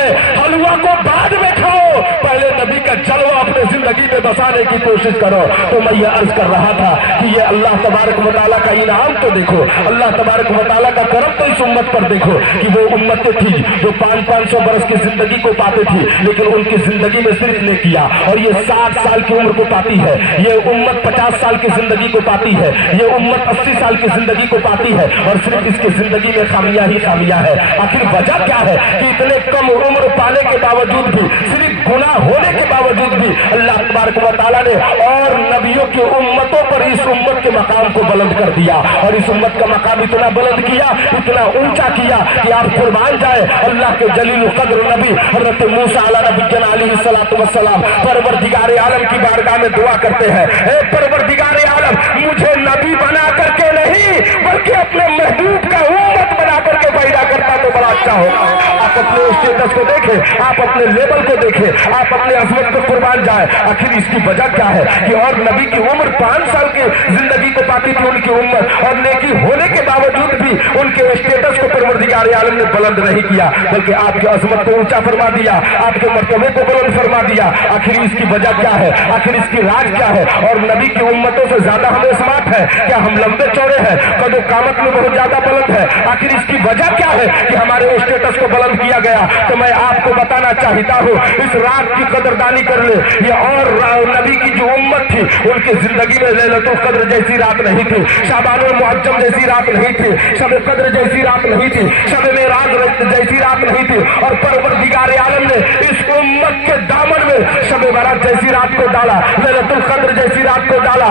है, हलवा को बाद में खाओ, पहले नबी का जलवा अपने जिंदगी में बसाने की कोशिश करो। तो मैं ये अर्ज कर रहा था कि ये अल्लाह तबारक व तआला का इनाम तो देखो, अल्लाह तबारक व तआला का करम तो इस उम्मत पर देखो कि वो उम्मतें थी जो 500-500 बरस की जिंदगी को पाते थी, लेकिन उनकी जिंदगी में सिर्फ ने किया, और ये 60 साल की उम्र को पाती है, ये उम्मत 50 साल की जिंदगी को पाती है, ये उम्मत 80 साल की जिंदगी को पाती है, और सिर्फ इसकी जिंदगी में खामियां ही खामियां है। आखिर वजह क्या है कि इतने कम उम्र पाने के बावजूद भी, सिर्फ गुनाह होने के बावजूद भी अल्लाह तबारक व तआला ने और नबियों की उम्मतों पर इस उम्मत के मकाम को बुलंद कर दिया, और इस उम्मत का मकाम इतना बुलंद किया, इतना ऊंचा किया कि आप कुर्बान जाए अल्लाह के जलील कद्र नबी हजरत मूसा अलैहिस्सलाम अलैहिस्सलातु वस्सलाम परवरदिगार आलम की बारगाह में दुआ करते हैं, हे परवरदिगार आलम, मुझे नबी बना करके नहीं बल्कि अपने महबूब का उम्मत बना करके पैदा करता तो बड़ा अच्छा होगा। आप अपने स्टेटस को देखें, आप अपने लेवल को देखें, आप अपने अजमत को कुर्बान जाए। आखिर इसकी वजह क्या है कि और नबी की उम्र 5 साल की जिंदगी को पाती थी उनकी उम्र, और नेकी होने के बावजूद भी उनके स्टेटस को परवरदिगार आलम ने बुलंद नहीं किया, बल्कि आपकी अजमत को ऊंचा फरमा दिया, आपके मर्तबे को बुलंद फरमा दिया। आखिर इसकी वजह क्या है, आखिर इसकी राज क्या है? और नबी की उम्मतों से ज्यादा हमें स्मार्ट है क्या? हम लंबे चौड़े हैं, कदो कामत में बहुत ज्यादा बुलंद है। आखिर इसकी वजह क्या है कि हमारे स्टेटस को बुलंद किया गया? तो मैं आपको बताना चाहता हूँ, इस रात की कदरदानी कर ले। ये और नबी की जो उम्मत थी उनकी जिंदगी में लैलतुल कद्र जैसी रात नहीं थी, शाबानुल मुअज्जम जैसी रात नहीं थी, शब कद्र जैसी रात नहीं थी, शब मेराज जैसी रात नहीं थी, और परवरदिगार आलम ने इस उम्मत के दामन में शब बारात जैसी रात को डाला, लैलतुल कद्र जैसी रात को डाला,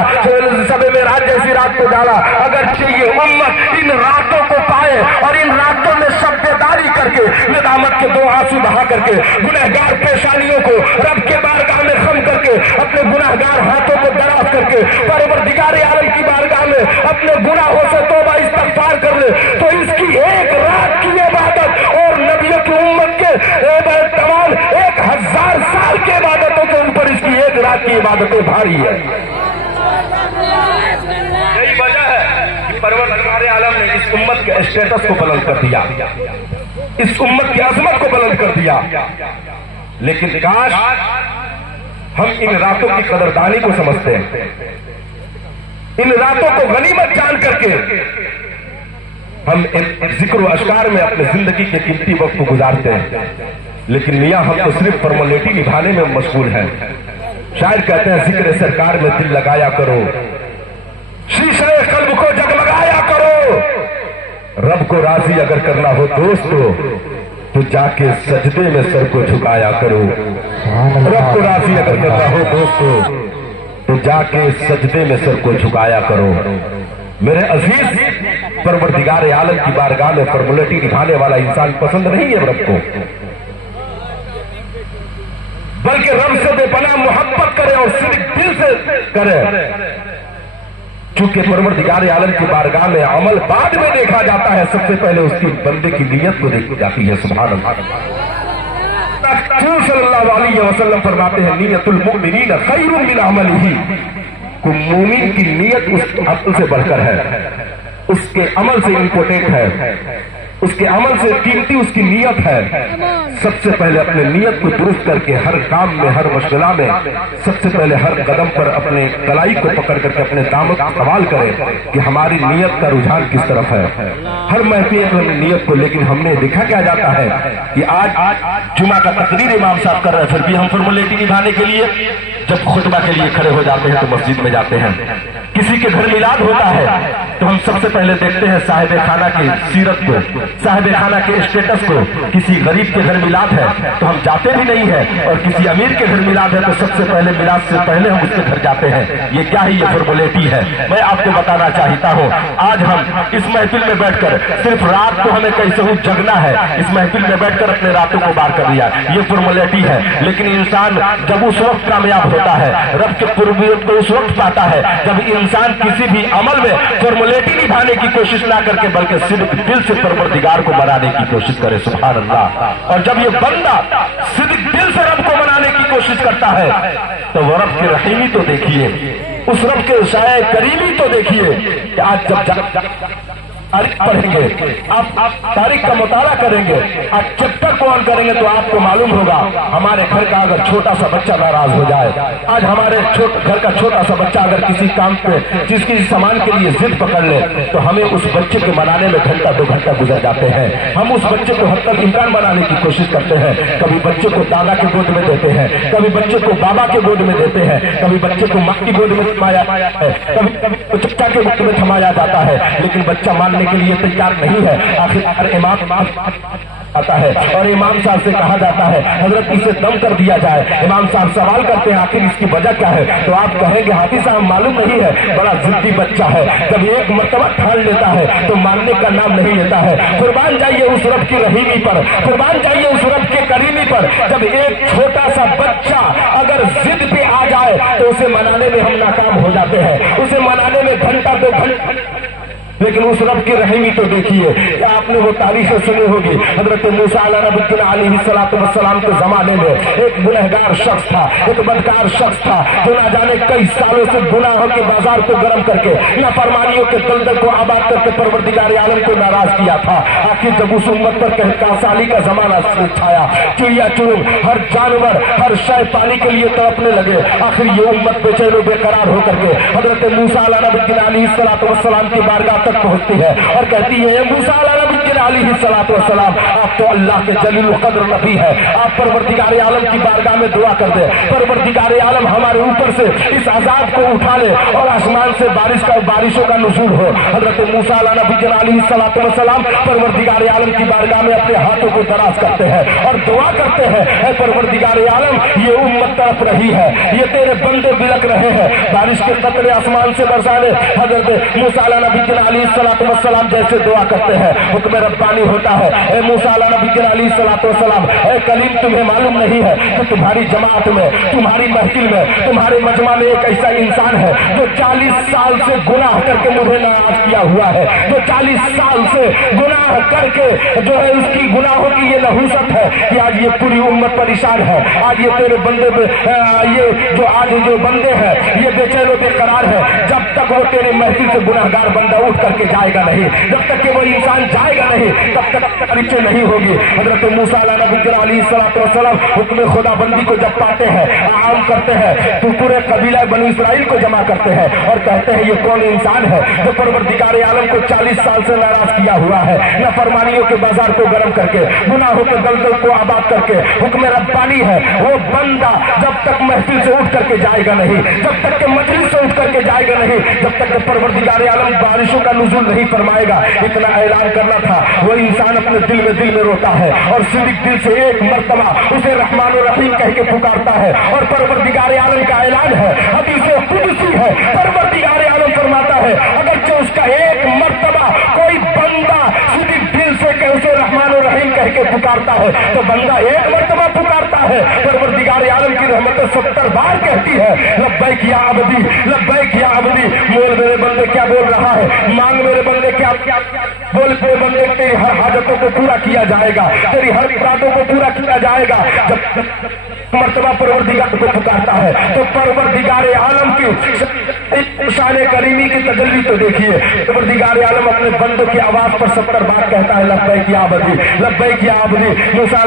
शब मेराज जैसी रात को डाला। अगर चाहिए उम्मत इन रातों को पाए और इन रातों में शब्देदारी करके, निदामत के 2 आंसू बहा करके, गुनहगार पेशानियों को रब के बारगाह में खम करके, अपने गुनहगार हाथों को दराज करके परवरदिगार आलम की बारगाह में अपने गुनाहों से तौबा इस्तगफार कर ले, तो इसकी एक रात की इबादत और नबियों की उम्मत के तमाम 1000 साल की इबादतों के ऊपर इसकी एक रात की इबादतें भारी है। यही वजह है कि परवरदिगार आलम ने इस उम्मत के स्टेटस को बुलंद कर दिया, इस उम्मत की अजमत को बुलंद कर दिया। लेकिन काश हम इन रातों की कदरदानी को समझते हैं, इन रातों को गनीमत जान करके हम जिक्र अशकार में अपने जिंदगी के कीमती वक्त को गुजारते हैं। लेकिन मियां हम तो सिर्फ फॉर्मेलिटी निभाने में मशगूल हैं। शायर कहते हैं, जिक्र सरकार में दिल लगाया करो, शीशे कल्ब को जगमगाया करो, रब को राजी अगर करना हो दोस्तों तो जाके सजदे में सर को झुकाया करो। रब को राजी अगर करना हो दोस्तों तो जाके सजदे में सर को झुकाया करो। मेरे अजीज, परवरदिगार आलम की बारगाह में फॉर्मेलिटी निभाने वाला इंसान पसंद नहीं है रब को, बल्कि रब से बेपनाह मोहब्बत करे और सिर्फ दिल से करे। चूंकि परवरदिगार आलम की बारगाह में अमल बाद में देखा जाता है, सबसे पहले उसकी बंदे की नीयत को देखी जाती है। सुभान अल्लाह। सल्लल्लाहु अलैहि वसल्लम फरमाते हैं, नियतुल मुमिनीन खैरुम मिन अमलिही, को मोमिन की नीयत उसके अमल से बढ़कर है, उसके अमल से इम्पोर्टेंट है, उसके अमल से कीमती उसकी नीयत है। सबसे पहले अपने नीयत को दुरुस्त करके हर काम में, हर मशगला में, सबसे पहले हर कदम पर अपने कलाई को पकड़ करके अपने दामन का सवाल करें कि हमारी नीयत का रुझान किस तरफ है। हर महफिल में नीयत को, लेकिन हमने देखा क्या जाता है कि आज जुमा का तकरीर इमाम साहब कर रहे हैं, फिर भी हम फॉर्मेलिटी निभाने के लिए जब खुतबा के लिए खड़े हो जाते हैं तो मस्जिद में जाते हैं। किसी के घर मिलाद होता है तो हम सबसे पहले देखते हैं साहिब खाना की सीरत को, साहिब खाना के स्टेटस को। किसी गरीब के घर मिलाद है तो हम जाते भी नहीं है, और किसी अमीर के घर मिलाद है तो सबसे पहले मिलाद से पहले हम उसके घर जाते हैं। ये क्या ही ये फॉर्मेलिटी है। मैं आपको बताना चाहता हूँ, आज हम इस महफिल में बैठकर सिर्फ रात को हमें कैसे हूँ जगना है, इस महफिल में बैठकर अपने रातों को पार कर लिया, ये फॉर्मेलिटी है। लेकिन इंसान जब उस वक्त कामयाब होता है, रब के कुर्बियत को उस वक्त पाता है जब इंसान किसी भी अमल में फॉर्मेलिटी निभाने की कोशिश ना करके बल्कि सिर्फ दिल से परवरदिगार को मनाने की कोशिश करे। सुभान अल्लाह। और जब ये बंदा सिर्फ दिल से रब को मनाने की कोशिश करता है तो वो रब की रहीमी तो देखिए, उस रब के शाये करीमी तो देखिए कि आज जब तारीख पढ़ेंगे, आप तारीख का मुताला करेंगे, आप चैप्टर को ऑन करेंगे तो आपको मालूम होगा हमारे घर का अगर छोटा सा बच्चा नाराज हो जाए, आज हमारे घर का छोटा सा बच्चा अगर किसी काम पे किसी सामान के लिए जिद पकड़ ले तो हमें उस बच्चे को मनाने में घंटा 2 घंटा गुजर जाते हैं। हम उस बच्चे को हद तक इम्कान बनाने की कोशिश करते हैं, कभी बच्चे को दादा के गोद में देते हैं, कभी बच्चे को बाबा के गोद में देते हैं, कभी बच्चे को माँ की गोद में थमाया है, कभी चच्चा के गोद में थमाया जाता है, लेकिन बच्चा मानने के लिए तैयार नहीं है। आखिर इमाम आता है और इमाम साहब से कहा जाता है हजरत इसे दम कर दिया जाए। इमाम साहब सवाल करते हैं आखिर इसकी वजह क्या है, तो आप कहेंगे हाफिज साहब मालूम नहीं है, बड़ा जिद्दी बच्चा है, जब एक मर्तबा ठान लेता है तो मानने का नाम नहीं लेता है। कुर्बान जाइए उस रब की रहीमी पर, कुर्बान जाइए उस रब के करीमी पर। जब एक छोटा सा बच्चा अगर जिद पे आ जाए तो उसे मनाने में हम नाकाम हो जाते हैं, उसे मनाने में घंटा 2 घंटा। लेकिन उस रब की रहीमी तो देखिए, आपने वो तारीखें सुनी होगी, हजरत मूसा अलैहिस्सलाम के जमाने में एक गुनहगार शख्स था, एक बदकार शख्स था जो ना जाने कई सालों से गुनाहों के बाजार को गर्म करके नाफरमानियों के दलदल को आबाद करके परवरदिगार आलम को नाराज किया था। आखिर जब उस उम्मत पर कहकासाली का जमाना छाया, चिड़िया चुरुंग हर जानवर हर शय पानी के लिए तड़पने लगे, आखिर ये उम्मत बेचैन बेकरार होकर के हजरत मूसा अलैहिस्सलाम की बारगाह पहुंचती है और कहती है मूसा अलैहिस्सलाम आप तो अल्लाह के जलील कद्र नबी है, आप परवरदिगार आलम की बारगाह में दुआ कर दे, परवरदिगार आलम हमारे ऊपर से इस अजाब को उठा ले और आसमान से बारिशों का नुज़ूल हो। हजरत मूसा अलैहिस्सलाम परवरदिगार आलम की बारगाह में अपने हाथों को दराज करते हैं और दुआ करते हैं, ऐ परवरदिगार आलम ये उम्मत तड़प रही है, ये तेरे बंदे बिलक रहे हैं, बारिश के कतरे आसमान से बरसाने। हजरत मूसा अलैहिस्सलाम जैसे दुआ करते हैं हुक्म रब्बानी होता है, ऐ मूसा अलैहिस्सलाम ऐ कलीम तुम्हें मालूम नहीं है कि तुम्हारी जमात में तुम्हारी महफिल में तुम्हारे मजमा में एक ऐसा इंसान है जो 40 साल से गुनाह करके मुझे नाराज किया हुआ है, जो 40 साल से गुनाह करके जो है उसकी गुनाहों की ये नहुसत है कि आज ये पूरी उम्मत परेशान है, आज ये तेरे बंदे ये जो आज जो बंदे हैं ये बेचैन बेकरार है। जब तक वो तेरे महफिल से गुनाहगार बंदा उठ करके जाएगा नहीं, जब तक कि वो इंसान जाएगा नहीं तब तक परीक्षा नहीं होगी। हजरत मूसा अलैहिस्सलाम हुक्म खुदाबंदी को जब पाते हैं आम करते हैं तो पूरे कबीला बनी इसराइल को जमा करते हैं और कहते हैं ये कौन इंसान है जो परवरदिगार आलम को 40 साल से नाराज किया हुआ है, नाफरमानियों के बाजार को गर्म करके गुनाहों के दलदल को आबाद करके हुक्म रब्बानी है। वो बंदा जब तक महफिल से उठ करके जाएगा नहीं, जब तक के मजलिस से उठ करके जाएगा नहीं, जब तक के परवरदिगार आलम बारिशों का नुज़ूल नहीं फरमाएगा। इतना ऐलान करना था, वो इंसान अपने दिल में रोता है और सिद्दीक दिल से एक मर्तबा उसे रहमान और रहीम कह के पुकारता है और परवरदिगार आलम का ऐलान है, हदीस कुदसी है, परवरदिगार आलम फरमाता है अगर जो उसका एक मर्तबा कोई बंदा सिद्दीक दिल से कह उसे रहमान और रहीम कह के पुकारता है तो बंदा एक मर्तबा पुकारता है, परवरदिगार आलम की रहमत 70 बार कहती है लब्बैक या अब्दी, लब्बैक या अब्दी। बोल मेरे बंदे क्या बोल रहा है, मांग मेरे बंदे क्या बोल मेरे बंदे, तेरी हर हाजतों को पूरा किया जाएगा, तेरी हर मुरादों को पूरा किया जाएगा। जब मर्तबा परवरदिगार को पुकारता है तो परवरदिगार आलम की शान करीमी की तजल्ली तो देखिए, परवरदिगार आलम अपने बंदों की आवाज पर 70 बार कहता है लब्बैक या अब्दी, लब्बैक या अब्दी। मूसा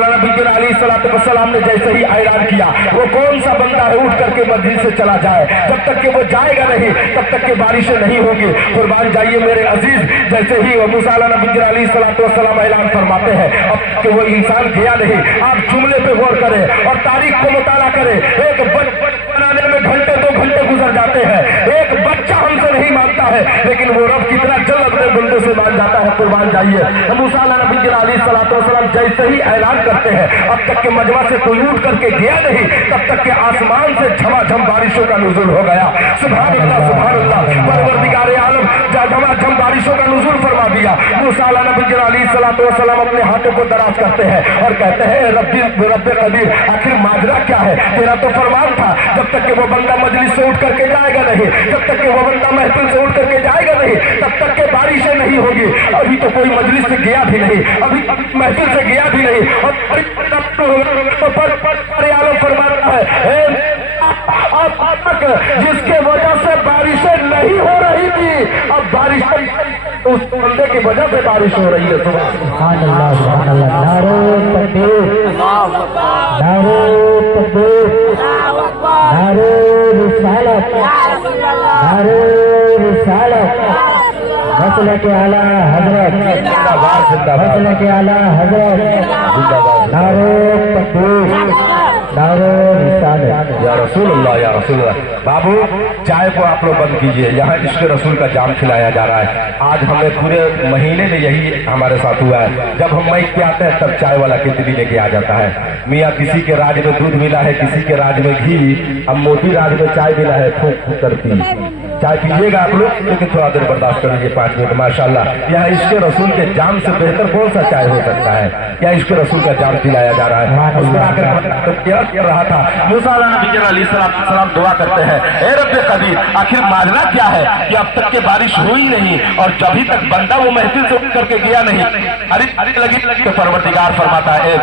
अलैहिस्सलाम ने जैसे ही ऐलान किया वो कौन सा बंदा है उठ करके मस्जिद से चला जाए, जब तक कि वो जाएगा नहीं तब तक कि बारिशें नहीं होगी। कुर्बान जाइए मेरे अजीज, जैसे ही मूसा अलैहिस्सलाम ऐलान फरमाते हैं अब कि वो इंसान गया नहीं, आप जुमले पे गौर करें और तारीख को मुताला करें। एक बनाने में घंटे 2 घंटे गुजर जाते हैं, एक बच्चा हमसे नहीं मानता है लेकिन वो रब कितना जल्द अपने बंदे से मान जाता है। कुर्बान जाइए, मूसा अलैहिस्सलाम जैसे ही ऐलान करते हैं अब तक के मजमा से कोई उठ करके गया नहीं तब तक के आसमान से झमाझम बारिशों का नुज़ूल हो गया। सुभान अल्लाह, सुभान अल्लाह, परवरदिगार आलम झमाझम बारिशों का नुज़ूल फरमा दिया। मूसा अलैहिस्सलाम अपने हाथों को दराज करते हैं और कहते हैं रब्बे कदीर, आखिर माजरा क्या है, तेरा तो फरमान था जब तक कि वो बंदा मजलिस से उठ करके जाएगा नहीं, जब तक कि वो बंदा महफिल से उठ करके जाएगा नहीं तब तक के बारिशें नहीं होगी। अभी तो कोई मजलिस से गया भी नहीं, अभी महफिल से गया भी नहीं और आलम फरमाता है जिसके वजह से बारिशें नहीं हो रही थी, अब बारिश उस बंदे की वजह से बारिश हो रही है। सुभान अल्लाह, सुभान अल्लाह। नारे तकबीर, नारे तकबीर, नारे रिसालत, नारे रिसालत, मसले के आला हजरत, मसले के आला हजरत, नारे तकबीर, नारे रिसालत। या रसूलुल्लाह, या रसूलुल्लाह। बाबू चाय को आप लोग बंद कीजिए, यहाँ इश्क रसूल का जाम खिलाया जा रहा है। आज हमें पूरे महीने में यही हमारे साथ हुआ है, जब हम माइक पे आते हैं तब चाय वाला कितनी लेके आ जाता है। मियाँ किसी के राज में दूध मिला है, किसी के राज में घी, अब मोती राज में चाय मिला है, फूक फूक करती। चाय पीजिएगा आप लोग, लेकिन थोड़ा देर बर्दाश्त कर लीजिए, 5 मिनट। माशाल्लाह, यहाँ इश्क रसूल के जाम से बेहतर कौन सा चाय हो सकता है? यहाँ इश्क रसूल का जाम खिलाया जा रहा है। उसको आकर तो क्या कर रहा था, मूसा नबी अलैहिस्सलाम दुआ करते हैं, ए रब्बे कबीर, आखिर माजरा क्या है कि अब तक के बारिश हुई नहीं और जभी तक बंदा वो महफिल से उठ करके गया नहीं। अरे लगी तो परवरदिगार फरमाता है,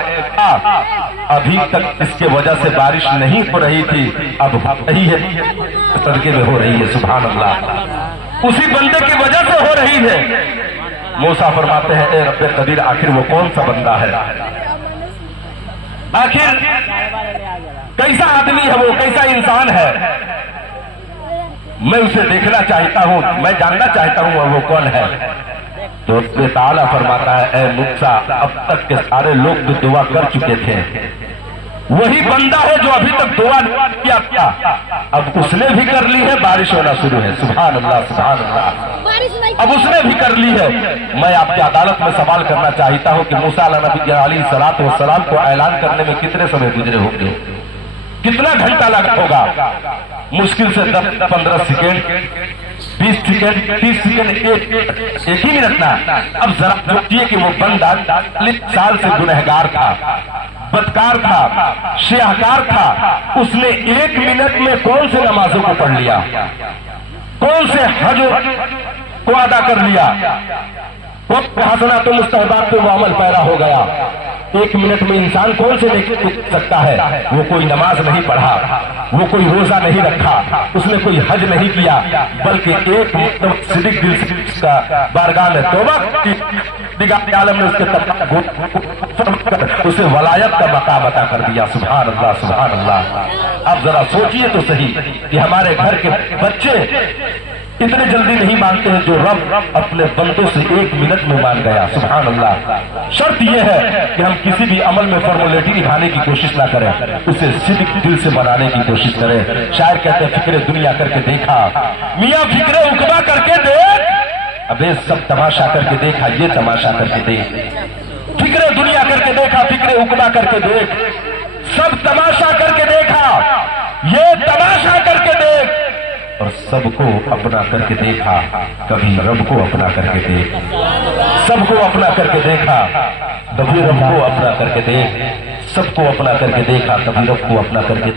अभी तक इसके वजह से बारिश नहीं हो रही थी, अब हो रही है, सदके में हो रही है। सुभान अल्लाह, उसी बंदे की वजह से हो रही है। मूसा फरमाते हैं, ए रब्बे कबीर, आखिर वो कौन सा बंदा है? आखिर कैसा आदमी है वो, कैसा इंसान है? मैं उसे देखना चाहता हूँ, मैं जानना चाहता हूँ वो कौन है। तो ताला फरमाता है, ए मूसा, अब तक के सारे लोग तो दुआ कर चुके थे, वही बंदा है जो अभी तक दुआ नहीं किया था, अब उसने भी कर ली है, बारिश होना शुरू है। सुभान अल्लाह, सुभान अल्लाह, अब उसने भी कर ली है। मैं आपकी अदालत में सवाल करना चाहता हूँ कि मूसा नबी अलैहिस्सलाम को ऐलान करने में कितने समय गुजरे होंगे, कितना घंटा लगा होगा? मुश्किल से 10-15 सेकेंड, 20 सेकेंड, 30 सेकेंड, एक ही मिनट ना। अब जरा सोचिए कि वो बंदा 40 साल से गुनहगार था, बदकार था, शियाकार था, उसने 1 मिनट में कौन से नमाजों को पढ़ लिया, कौन से हज को अदा कर लिया, हसना तो मुस्तहबात पे वो अमल पैदा हो गया। 1 मिनट में इंसान कौन से देख सकता है? वो कोई नमाज नहीं पढ़ा, वो कोई रोजा नहीं रखा, उसने कोई हज नहीं किया, बल्कि एक सिद्दीक दिल का बारगाह में तौबा की, दिगार आलम ने उसे वलायत का मकाम अता कर दिया। सुभान अल्लाह, सुभान अल्लाह। अब जरा सोचिए तो सही कि हमारे घर के बच्चे इतने जल्दी नहीं मानते हैं जो रब अपने बंदों से 1 मिनट में मान गया। सुभान अल्लाह। शर्त यह है कि हम किसी भी अमल में फॉर्मुलेटी निभाने की कोशिश ना करें, उसे सिद्दीक दिल से बनाने की कोशिश करें। शायर कहते हैं, फिक्रे दुनिया करके देखा, मियाँ फिक्रे उकबा करके देख, अबे सब तमाशा करके देखा, ये तमाशा करके देख। फिक्रे दुनिया करके देखा, फिक्रे उकबा करके देख, सब तमाशा करके देखा, ये तमाशा करके देख, और सबको अपना करके देखा, कभी रब को अपना करके देख। सबको अपना करके देखा, कभी रब को अपना करके देख, सबको अपना करके देखा, कभी रब को अपना करके